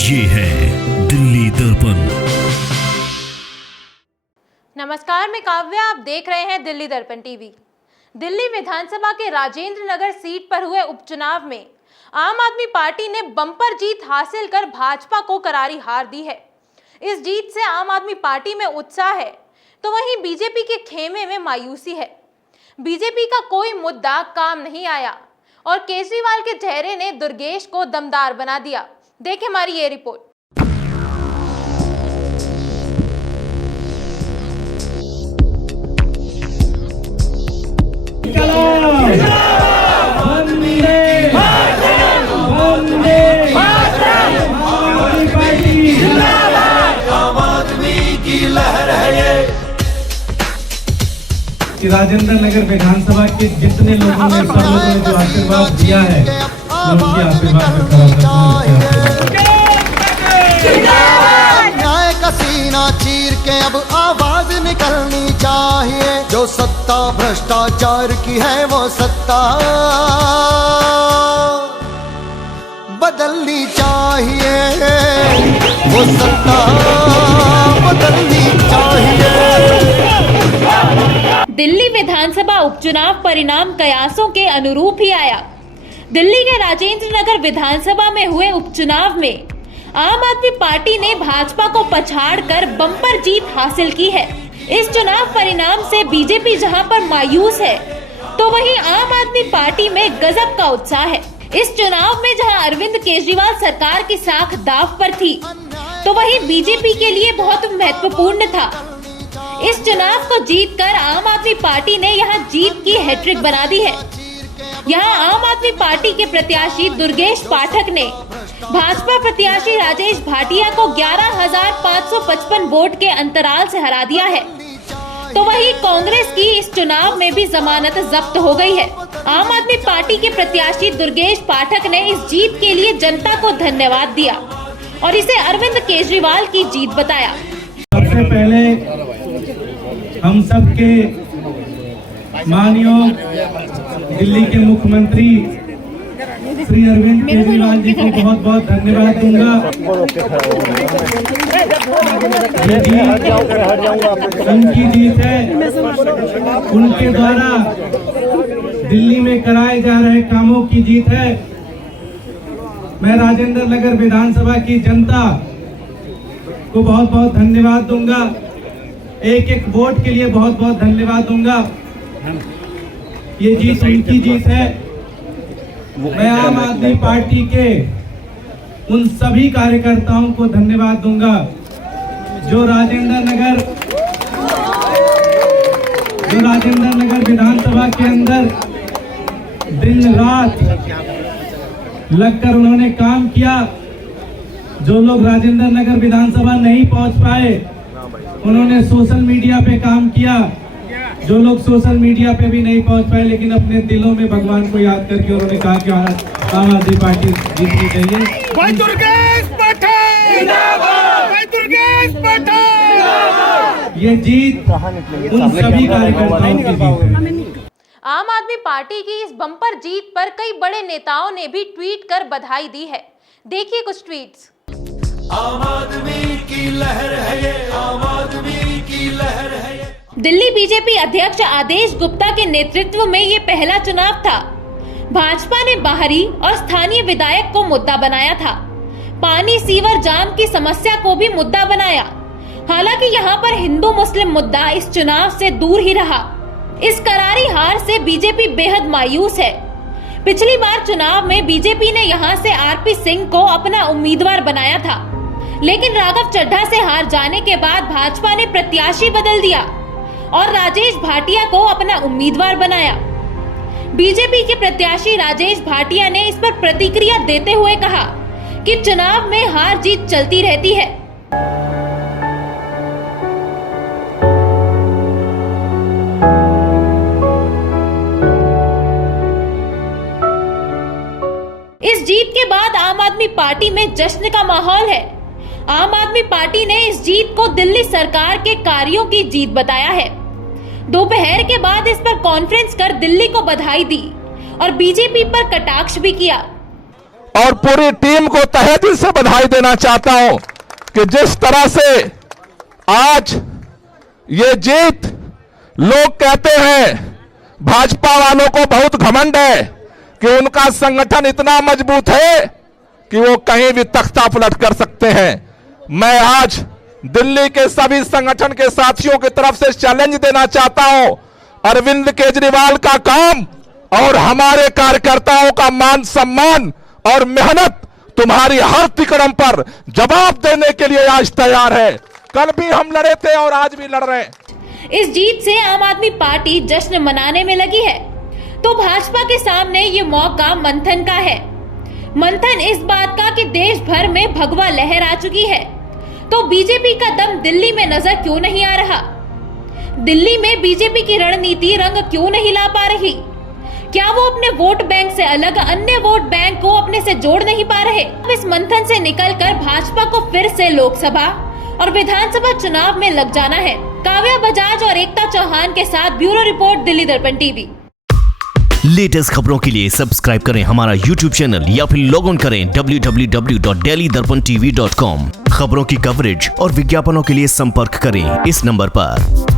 ये है दिल्ली दर्पण। नमस्कार, मैं काव्या, आप देख रहे हैं दिल्ली दर्पण टीवी। दिल्ली विधानसभा के राजेंद्र नगर सीट पर हुए उपचुनाव में आम आदमी पार्टी ने बम्पर जीत हासिल कर भाजपा को करारी हार दी है। इस जीत से आम आदमी पार्टी में उत्साह है, तो वहीं बीजेपी के खेमे में मायूसी है। बीजेपी का कोई मुद्दा काम नहीं आया और केजरीवाल के चेहरे ने दुर्गेश को दमदार बना दिया। देखें हमारी ये रिपोर्ट। आम आदमी की लहर है ये। राजेंद्र नगर विधानसभा के जितने लोगों ने, सब लोगों ने जो आशीर्वाद दिया है, मैं उनके आशीर्वाद में खड़ा करता हूं। न्याय का सीना चीर के अब आवाज निकलनी चाहिए। जो सत्ता भ्रष्टाचार की है वो सत्ता बदलनी चाहिए, वो सत्ता बदलनी चाहिए। दिल्ली विधानसभा उपचुनाव परिणाम कयासों के अनुरूप ही आया। दिल्ली के राजेंद्र नगर विधानसभा में हुए उपचुनाव में आम आदमी पार्टी ने भाजपा को पछाड़कर बम्पर जीत हासिल की है। इस चुनाव परिणाम से बीजेपी जहां पर मायूस है, तो वहीं आम आदमी पार्टी में गजब का उत्साह है। इस चुनाव में जहां अरविंद केजरीवाल सरकार की साख दांव पर थी, तो वहीं बीजेपी के लिए बहुत महत्वपूर्ण था। इस चुनाव को जीतकर आम आदमी पार्टी ने यहां जीत की हैट्रिक बना दी है। यहां आम आदमी पार्टी के प्रत्याशी दुर्गेश पाठक ने भाजपा प्रत्याशी राजेश भाटिया को 11,555 वोट के अंतराल से हरा दिया है। तो वहीं कांग्रेस की इस चुनाव में भी जमानत जब्त हो गई है। आम आदमी पार्टी के प्रत्याशी दुर्गेश पाठक ने इस जीत के लिए जनता को धन्यवाद दिया और इसे अरविंद केजरीवाल की जीत बताया। सबसे पहले हम सब के माननीय दिल्ली के मुख्यमंत्री श्री अरविंद केजरीवाल जी को बहुत बहुत धन्यवाद दूंगा। उनकी जीत है, उनके द्वारा दिल्ली में कराए जा रहे कामों की जीत है। मैं राजेंद्र नगर विधानसभा की जनता को बहुत बहुत धन्यवाद दूंगा। एक एक वोट के लिए बहुत बहुत धन्यवाद दूंगा। ये जीत उनकी जीत है। मैं आम आदमी पार्टी के उन सभी कार्यकर्ताओं को धन्यवाद दूंगा जो राजेंद्र नगर विधानसभा के अंदर दिन रात लगकर उन्होंने काम किया। जो लोग राजेंद्र नगर विधानसभा नहीं पहुंच पाए, उन्होंने सोशल मीडिया पे काम किया। जो लोग सोशल मीडिया पे भी नहीं पहुंच पाए, लेकिन अपने दिलों में भगवान को याद करके उन्होंने कहा कि आम आदमी पार्टी जीतनी चाहिए। भाई दुर्गेश पाठक जिंदाबाद, भाई दुर्गेश पाठक। ये जीत उन सभी कार्यकर्ताओं की जीत है। आम आदमी पार्टी की इस बम्पर जीत पर कई बड़े नेताओं ने भी ट्वीट कर बधाई दी है। देखिए कुछ ट्वीट्स। आम आदमी की लहर है ये, आम आदमी की लहर है ये। दिल्ली बीजेपी अध्यक्ष आदेश गुप्ता के नेतृत्व में ये पहला चुनाव था। भाजपा ने बाहरी और स्थानीय विधायक को मुद्दा बनाया था। पानी सीवर जाम की समस्या को भी मुद्दा बनाया। हालांकि यहाँ पर हिंदू मुस्लिम मुद्दा इस चुनाव से दूर ही रहा। इस करारी हार से बीजेपी बेहद मायूस है। पिछली बार चुनाव में बीजेपी ने यहाँ से आरपी सिंह को अपना उम्मीदवार बनाया था, लेकिन राघव चड्ढा से हार जाने के बाद भाजपा ने प्रत्याशी बदल दिया और राजेश भाटिया को अपना उम्मीदवार बनाया। बीजेपी के प्रत्याशी राजेश भाटिया ने इस पर प्रतिक्रिया देते हुए कहा कि चुनाव में हार जीत चलती रहती है। इस जीत के बाद आम आदमी पार्टी में जश्न का माहौल है। आम आदमी पार्टी ने इस जीत को दिल्ली सरकार के कार्यों की जीत बताया है। दोपहर के बाद इस पर कॉन्फ्रेंस कर दिल्ली को बधाई दी और बीजेपी पर कटाक्ष भी किया। और पूरी टीम को तहे दिल से बधाई देना चाहता हूं कि जिस तरह से आज ये जीत, लोग कहते हैं भाजपा वालों को बहुत घमंड है कि उनका संगठन इतना मजबूत है कि वो कहीं भी तख्ता पलट कर सकते हैं। मैं आज दिल्ली के सभी संगठन के साथियों की तरफ से चैलेंज देना चाहता हूं, अरविंद केजरीवाल का काम और हमारे कार्यकर्ताओं का मान सम्मान और मेहनत तुम्हारी हर तिकड़म पर जवाब देने के लिए आज तैयार है। कल भी हम लड़े थे और आज भी लड़ रहे हैं। इस जीत से आम आदमी पार्टी जश्न मनाने में लगी है, तो भाजपा के सामने ये मौका मंथन का है। मंथन इस बात का कि देश भर में भगवा लहर आ चुकी है, तो बीजेपी का दम दिल्ली में नजर क्यों नहीं आ रहा? दिल्ली में बीजेपी की रणनीति रंग क्यों नहीं ला पा रही? क्या वो अपने वोट बैंक से अलग अन्य वोट बैंक को अपने से जोड़ नहीं पा रहे? अब इस मंथन से निकलकर भाजपा को फिर से लोकसभा और विधानसभा चुनाव में लग जाना है। काव्या बजाज और एकता चौहान के साथ ब्यूरो रिपोर्ट, दिल्ली दर्पण टीवी। लेटेस्ट खबरों के लिए सब्सक्राइब करें हमारा YouTube चैनल या फिर लॉग ऑन करें www.delhidarpantv.com। खबरों की कवरेज और विज्ञापनों के लिए संपर्क करें इस नंबर पर।